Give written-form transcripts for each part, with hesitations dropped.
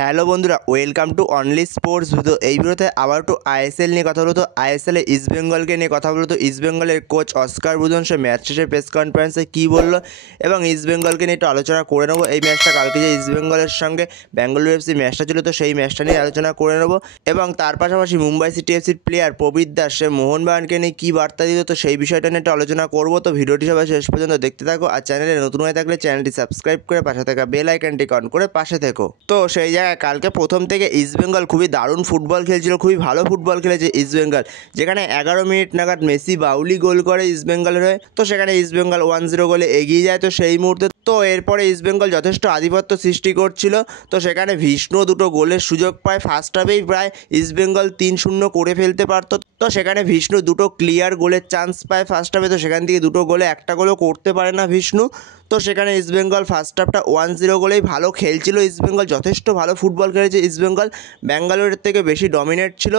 Hello বন্ধুরা, welcome to only sports video. এই ভিডিওতে আবার একটু আইএসএল নিয়ে কথা বলতো। তো আইএসএলে ইস্ট বেঙ্গলকে নিয়ে কথা বলতো। ইস্ট বেঙ্গলের কোচ অস্কার বুজন সে ম্যাচ শেষে প্রেস কনফারেন্সে কী বললো এবং ইস্ট বেঙ্গলকে নিয়ে একটু আলোচনা করে নেবো। এই ম্যাচটা কালকে যে ইস্ট বেঙ্গলের সঙ্গে ব্যাঙ্গালোর এফসি ম্যাচটা ছিল, তো সেই ম্যাচটা নিয়ে আলোচনা করে নেবো এবং তার পাশাপাশি মুম্বাই সিটি এফসির প্লেয়ার প্রবীর দাস সে মোহনবাগানকে নিয়ে কী বার্তা দিত, তো সেই বিষয়টা নিয়ে একটু আলোচনা করবো। তো ভিডিওটি সবাই শেষ পর্যন্ত দেখতে থাকো। আর চ্যানেলে নতুন হয়ে থাকলে চ্যানেলটি সাবস্ক্রাইব করে পাশে থাকা বেল আইকনটি অন করে পাশে থেকো। তো সেই জায়গায় কালকে প্রথম থেকে ইস্ট বেঙ্গল খুবই দারুণ ফুটবল খেলছিল, খুবই ভালো ফুটবল খেলেছে ইস্ট বেঙ্গল। যেখানে 11 মিনিট নাগাদ মেসি বাউলি গোল করে ইস্ট বেঙ্গলের হয়ে, তো সেখানে ইস্ট বেঙ্গল 1-0 গোলে এগিয়ে যায়। তো সেই মুহূর্তে তো এরপরে ইস্ট বেঙ্গল যথেষ্ট আধিপত্য সৃষ্টি করছিল। তো সেখানে ভিষ্ণু দুটো গোলের সুযোগ পায়। ফার্স্ট হাফেই প্রায় ইস্ট বেঙ্গল 3-0 করে ফেলতে পারতো। তো সেখানে ভিষ্ণু দুটো ক্লিয়ার গোলের চান্স পায় ফার্স্ট হাফে। তো সেখান থেকে দুটো গোলে একটা গোলও করতে পারে না ভিষ্ণু। তো সেখানে ইস্ট বেঙ্গল ফার্স্ট হাফটা 1-0 গোলেই ভালো খেলছিল ইস্ট বেঙ্গল, যথেষ্ট ভালো ফুটবল খেলেছে ইস্ট বেঙ্গল। ব্যাঙ্গালোরের থেকে বেশি ডমিনেট ছিল।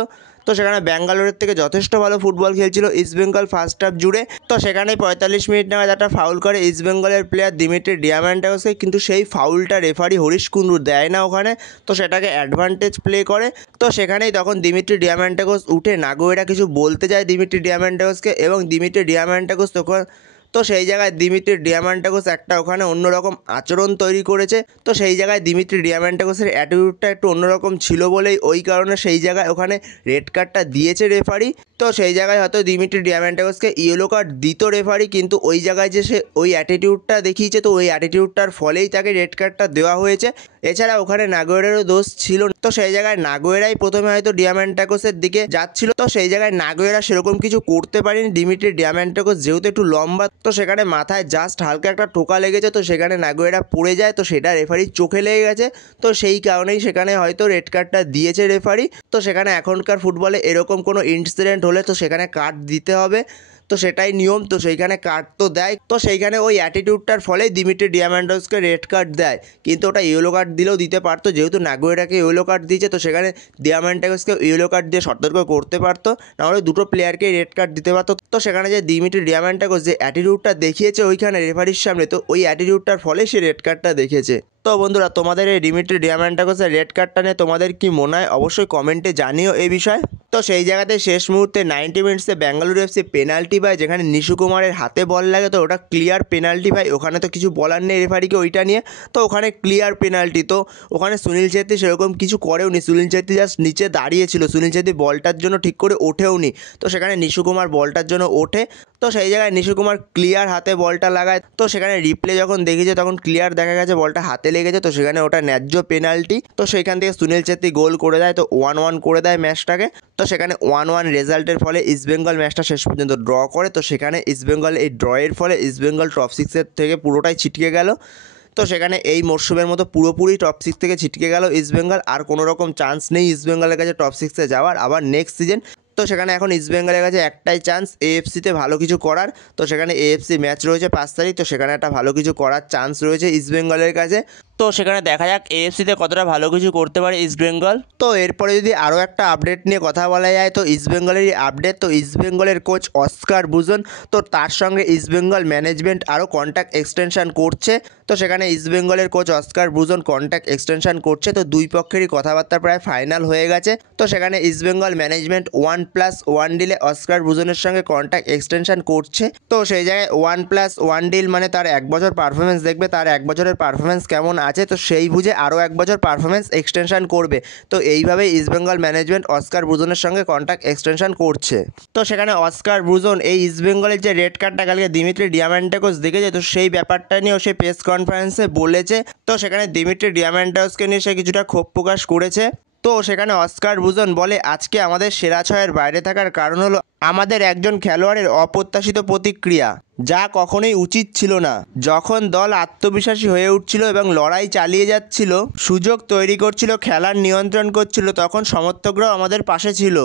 তো সেখানে ব্যাঙ্গালোরের থেকে যথেষ্ট ভালো ফুটবল খেলছিল ইস্ট বেঙ্গল ফার্স্ট হাফ জুড়ে। তো সেখানেই 45 মিনিট নাগাদ একটা ফাউল করে ইস্ট বেঙ্গলের প্লেয়ার দিমিত্রি ডিয়ামান্টাগোসকে, কিন্তু সেই ফাউলটা রেফারি হরিশ কুন্ডু দেয় না ওখানে। তো সেটাকে অ্যাডভান্টেজ প্লে করে। তো সেখানেই তখন দিমিত্রি ডিয়ামান্টাগোস উঠে নাগোয়েরা কিছু বলতে যায় দিমিত্রি ডিয়ামান্টাগোসকে এবং দিমিত্রি ডিয়ামান্টাগোস তখন তো সেই জায়গায় দিমিত্রি ডিয়ামান্টাগোস একটা ওখানে অন্যরকম আচরণ তৈরি করেছে। তো সেই জায়গায় দিমিত্রি ডিয়ামান্টাগোসের অ্যাটিটিউডটা একটু অন্যরকম ছিল বলেই ওই কারণে সেই জায়গায় ওখানে রেড কার্ডটা দিয়েছে রেফারি। তো সেই জায়গায় হয়তো দিমিত্রি ডিয়ামান্টাগোসকে ইয়েলো কার্ড দিত রেফারি, কিন্তু ওই জায়গায় যে সে ওই অ্যাটিটিউডটা দেখিয়েছে, তো ওই অ্যাটিটিউডটার ফলেই তাকে রেড কার্ডটা দেওয়া হয়েছে। এছাড়া ওখানে নাগোয়েরারও দোষ ছিল। তো সেই জায়গায় নাগোয়েরাই প্রথমে হয়তো ডিয়ামান্টাগোসের দিকে যাচ্ছিল। তো সেই জায়গায় নাগোয়েরা সেরকম কিছু করতে পারেনি। দিমিত্রি ডিয়ামান্টাগোস যেহেতু একটু লম্বা, তো সেখানে মাথায় জাস্ট হালকা একটা টোকা লেগেছে। তো সেখানে নাগোয়েরা পড়ে যায়, তো সেটা রেফারির চোখে লেগে গেছে। তো সেই কারণেই সেখানে হয়তো রেড কার্ডটা দিয়েছে রেফারি। তো সেখানে এখনকার ফুটবলে এরকম কোনো ইনসিডেন্ট হলে তো সেখানে কার্ড দিতে হবে, তো সেটাই নিয়ম। তো সেইখানে কার্ড তো দেয়। তো সেইখানে ওই অ্যাটিটিউডটার ফলেই দিমিত্রি ডিয়ামান্টাগোসকে রেড কার্ড দেয়, কিন্তু ওটা ইয়েলো কার্ড দিলেও দিতে পারতো। যেহেতু নাগোয়েরাকে ইয়েলো কার্ড দিয়েছে, তো সেখানে ডিয়ামান্টাগোসকে ইয়েলো কার্ড দিয়ে সতর্ক করতে পারতো, নাহলে দুটো প্লেয়ারকেই রেড কার্ড দিতে পারতো। তো সেখানে যে দিমিত্রি ডিয়ামান্টাগোস যে অ্যাটিটিউডটা দেখিয়েছে ওইখানে রেফারির সামনে, তো ওই অ্যাটিটিউডটার ফলে সে রেড কার্ডটা দেখেছে। তো বন্ধুরা, তোমাদের এই দিমিত্রি ডিয়ামান্টাগোসের রেড কার্ডটা নিয়ে তোমাদের কি মনে হয় অবশ্যই কমেন্টে জানিও এই বিষয়ে। তো সেই জায়গাতে শেষ মুহূর্তে 90 মিনিটসে ব্যাঙ্গালোর এফসি পেনাল্টি পায়, যেখানে নিশু কুমারের হাতে বল লাগে। তো ওটা ক্লিয়ার পেনাল্টি পায়, ওখানে তো কিছু বলার নেই রেফারিকে ওইটা নিয়ে। তো ওখানে ক্লিয়ার পেনাল্টি। তো ওখানে সুনীল ছেত্রী সেরকম কিছু করেওনি। সুনীল ছেত্রী জাস্ট নিচে দাঁড়িয়েছিল, সুনীল ছেত্রী বলটার জন্য ঠিক করে ওঠেওনি। তো সেখানে নিশু কুমার বলটার জন্য ওঠে। তো সেই জায়গায় নিশু কুমার ক্লিয়ার হাতে বলটা লাগায়। তো সেখানে রিপ্লে যখন দেখেছে তখন ক্লিয়ার দেখা গেছে বলটা হাতে লেগেছে। তো সেখানে ওটা ন্যায্য পেনাল্টি। তো সেইখান থেকে সুনীল ছেত্রী গোল করে দেয়, তো 1-1 করে দেয় ম্যাচটাকে। তো সেখানে 1-1 রেজাল্টের ফলে ইস্টবেঙ্গল ম্যাচটা শেষ পর্যন্ত ড্র করে। তো সেখানে ইস্টবেঙ্গল এই ড্রয়ের ফলে ইস্টবেঙ্গল টপ 6-এর থেকে পুরোটাই ছিটকে গেল। তো সেখানে এই মরশুমের মতো পুরোপুরি টপ 6 থেকে ছিটকে গেল ইস্টবেঙ্গল। আর কোনো রকম চান্স নেই ইস্টবেঙ্গলের কাছে টপ 6-এ যাওয়ার আবার নেক্সট সিজন। তো সেখানে এখন ইস্টবেঙ্গলের কাছে একটাই চান্স এএফসিতে ভালো কিছু করার। তো সেখানে এএফসি ম্যাচ রয়েছে 5 তারিখ, তো সেখানে একটা ভালো কিছু করার চান্স রয়েছে ইস্টবেঙ্গলের কাছে। তো সেখানে দেখা যাক এএফসিতে কতটা ভালো কিছু করতে পারে ইস্টবেঙ্গল। তো এরপরে যদি আরও একটা আপডেট নিয়ে কথা বলা যায়, তো ইস্টবেঙ্গলেরই আপডেট। তো ইস্টবেঙ্গলের কোচ অস্কার বুজন, তো তার সঙ্গে ইস্টবেঙ্গল ম্যানেজমেন্ট আরও কন্ট্যাক্ট এক্সটেনশন করছে। তো সেখানে ইস্টবেঙ্গলের কোচ অস্কার বুজন কন্ট্যাক্ট এক্সটেনশন করছে। তো দুই পক্ষেরই কথাবার্তা প্রায় ফাইনাল হয়ে গেছে। তো সেখানে ইস্টবেঙ্গল ম্যানেজমেন্ট 1+1 ডিলে অস্কার বুজনের সঙ্গে কন্ট্যাক্ট এক্সটেনশন করছে। তো সেই জায়গায় 1+1 ডিল মানে তার 1 বছর পারফরমেন্স দেখবে, তার 1 বছরের পারফরমেন্স কেমন আছে, তো সেই বুঝে আরও 1 বছর পারফরমেন্স এক্সটেনশন করবে। তো এইভাবেই ইস্টবেঙ্গল ম্যানেজমেন্ট অস্কার বুজনের সঙ্গে কন্ট্যাক্ট এক্সটেনশন করছে। তো সেখানে অস্কার বুজন এই ইস্টবেঙ্গলের যে রেড কার্ডটা কালকে দিমিত্রি ডিয়ামান্টাগোস দেখেছে, তো সেই ব্যাপারটা নিয়েও সে প্রেস কনফারেন্সে বলেছে। তো সেখানে দিমিত্রি ডিয়ামান্টাগোসকে নিয়ে সে কিছুটা ক্ষোভ প্রকাশ করেছে। তো সেখানে অস্কার বুজন বলে, আজকে আমাদের সেরা ছয়ের বাইরে থাকার কারণ হলো আমাদের একজন খেলোয়াড়ের অপ্রত্যাশিত প্রতিক্রিয়া, যা কখনোই উচিত ছিল না। যখন দল আত্মবিশ্বাসী হয়ে উঠছিল এবং লড়াই চালিয়ে যাচ্ছিল, সুযোগ তৈরি করছিল, খেলার নিয়ন্ত্রণ করছিল, তখন সমর্থকরাও আমাদের পাশে ছিল।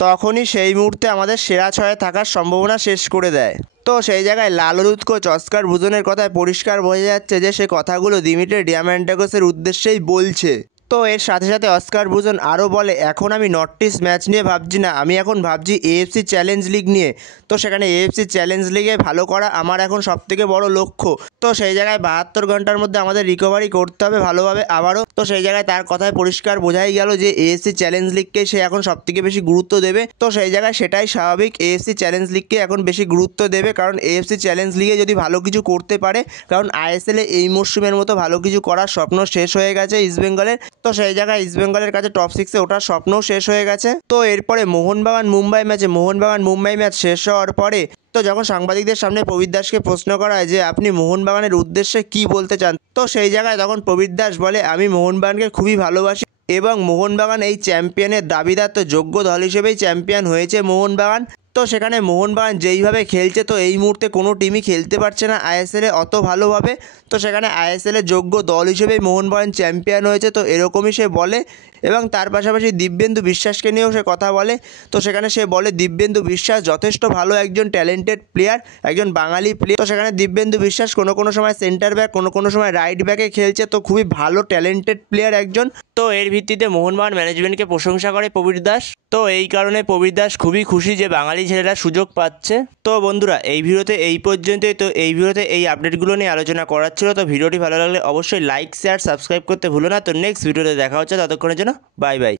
তখনই সেই মুহূর্তে আমাদের সেরা ছয়ে থাকার সম্ভাবনা শেষ করে দেয়। তো সেই জায়গায় লাল হলুদ কোচ অস্কার বুজনের কথায় পরিষ্কার বোঝা যাচ্ছে যে সে কথাগুলো দিমিত্রি ডিয়ামান্টাগোসের উদ্দেশ্যেই বলছে। তো এর সাথে সাথে অস্কার ব্রুজন আরও বলে, এখন আমি নর্থ ইস্ট ম্যাচ নিয়ে ভাবছি না, আমি এখন ভাবছি এএফসি চ্যালেঞ্জ লিগ নিয়ে। তো সেখানে এএফসি চ্যালেঞ্জ লিগে ভালো করা আমার এখন সবথেকে বড় লক্ষ্য। তো সেই জায়গায় 72 ঘন্টার মধ্যে আমাদের রিকভারি করতে হবে ভালোভাবে আবারও। তো সেই জায়গায় তার কথায় পরিষ্কার বোঝাই গেল যে এএফসি চ্যালেঞ্জ লিগকে সে এখন সবথেকে বেশি গুরুত্ব দেবে। তো সেই জায়গায় সেটাই স্বাভাবিক, এএফসি চ্যালেঞ্জ লিগকে এখন বেশি গুরুত্ব দেবে, কারণ এএফসি চ্যালেঞ্জ লিগে যদি ভালো কিছু করতে পারে, কারণ আইএসএলে এই মরশুমের মতো ভালো কিছু করার স্বপ্ন শেষ হয়ে গেছে ইস্টবেঙ্গলের। তো সেই জায়গায় ইস্টবেঙ্গলের কাছে টপ 6-এ ওঠার স্বপ্নও শেষ হয়ে গেছে। তো এরপরে মোহনবাগান মুম্বাই ম্যাচ শেষ হওয়ার পরে তো যখন সাংবাদিকদের সামনে প্রবীর দাসকে প্রশ্ন করা হয় যে আপনি মোহনবাগানের উদ্দেশ্যে কি বলতে চান, তো সেই জায়গায় তখন প্রবীর দাস বলে, আমি মোহনবাগানকে খুবই ভালোবাসি এবং মোহনবাগান এই চ্যাম্পিয়নের দাবিদার। তো যোগ্য দল হিসেবেই চ্যাম্পিয়ন হয়েছে মোহনবাগান। তো সেখানে মোহনবাগান যেইভাবে খেলছে, তো এই মুহূর্তে কোনো টিমই খেলতে পারছে না আইএসএলে অত ভালোভাবে। তো সেখানে আইএসএলের যোগ্য দল হিসেবেই মোহনবাগান চ্যাম্পিয়ন হয়েছে, তো এরকমই সে বলে। এবং তার পাশাপাশি দিব্যেন্দু বিশ্বাসকে নিয়েও সে কথা বলে। তো সেখানে সে বলে দিব্যেন্দু বিশ্বাস যথেষ্ট ভালো একজন ট্যালেন্টেড প্লেয়ার, একজন বাঙালি প্লেয়ার। তো সেখানে দিব্যেন্দু বিশ্বাস কোনো সময় সেন্টার ব্যাক, কোনো সময় রাইট ব্যাকে খেলছে, তো খুবই ভালো ট্যালেন্টেড প্লেয়ার একজন। তো এর ভিত্তিতে মোহনবাগান ম্যানেজমেন্টকে প্রশংসা করে প্রবীর দাস। তো এই কারণে প্রবীর দাস খুবই খুশি যে বাঙালি ছেলেরা সুযোগ পাচ্ছে। তো বন্ধুরা, এই ভিডিওতে এই পর্যন্তই। তো এই ভিডিওতে এই আপডেটগুলো নিয়ে আলোচনা করার ছিল। তো ভিডিওটি ভালো লাগলে অবশ্যই লাইক, শেয়ার, সাবস্ক্রাইব করতে ভুলো না। তো নেক্সট ভিডিওতে দেখা হচ্ছে, ততক্ষণের জন্য বাই বাই।